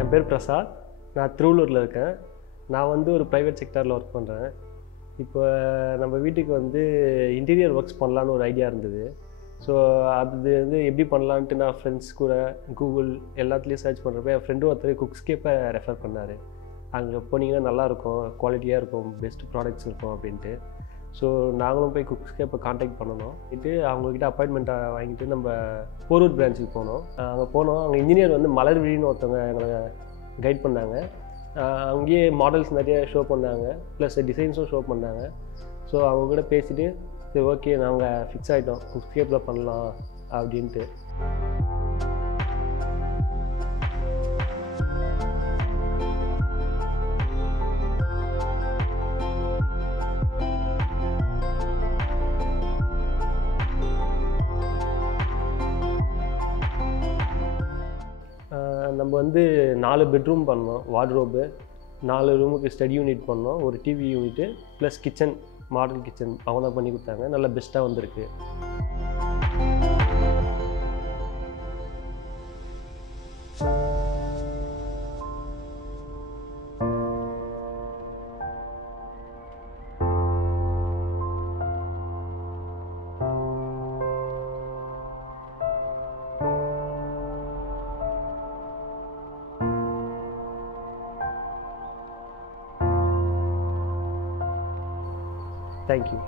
என் பேர் பிரசாத். நான் திருவள்ளூரில் இருக்கேன். நான் வந்து ஒரு ப்ரைவேட் செக்டாரில் ஒர்க் பண்ணுறேன். இப்போ நம்ம வீட்டுக்கு வந்து இன்டீரியர் ஒர்க்ஸ் பண்ணலான்னு ஒரு ஐடியா இருந்தது. ஸோ அது வந்து எப்படி பண்ணலான்ட்டு நான் ஃப்ரெண்ட்ஸ் கூட கூகுள் எல்லாத்துலேயும் சர்ச் பண்ணுறப்ப என் ஃப்ரெண்டும் ஒருத்தர் குக்ஸ்கேப்பை ரெஃபர் பண்ணார். அங்கே போனீங்கன்னா நல்லாயிருக்கும், குவாலிட்டியாக இருக்கும், பெஸ்ட் ப்ராடக்ட்ஸ் இருக்கும் அப்படின்ட்டு. ஸோ நாங்களும் போய் குக்ஸ்கேப்பை காண்டாக்ட் பண்ணணும். அவங்கக்கிட்ட அப்பாயின்மெண்ட்டை வாங்கிட்டு நம்ம போரூர் பிரான்ச்சுக்கு போனோம். அங்கே இன்ஜினியர் வந்து மலர்விழின்னு ஒருத்தவங்க எங்களை கைட் பண்ணாங்க. அங்கேயே மாடல்ஸ் நிறைய ஷோ பண்ணாங்க, ப்ளஸ் டிசைன்ஸும் ஷோ பண்ணாங்க. ஸோ அவங்க கூட பேசிவிட்டு சரி ஓகே நாங்கள் ஃபிக்ஸ் ஆகிட்டோம், குக்ஸ்கேப்பில் பண்ணலாம் அப்படின்ட்டு. நம்ம வந்து 4 பெட்ரூம் பண்ணோம், வார்ட்ரோபு, 4 ரூமுக்கு ஸ்டடி யூனிட் பண்ணோம், ஒரு TV unit plus kitchen, model kitchen அவங்க தான் பண்ணி கொடுத்தாங்க. நல்லா பெஸ்ட்டாக வந்திருக்கு. Thank you.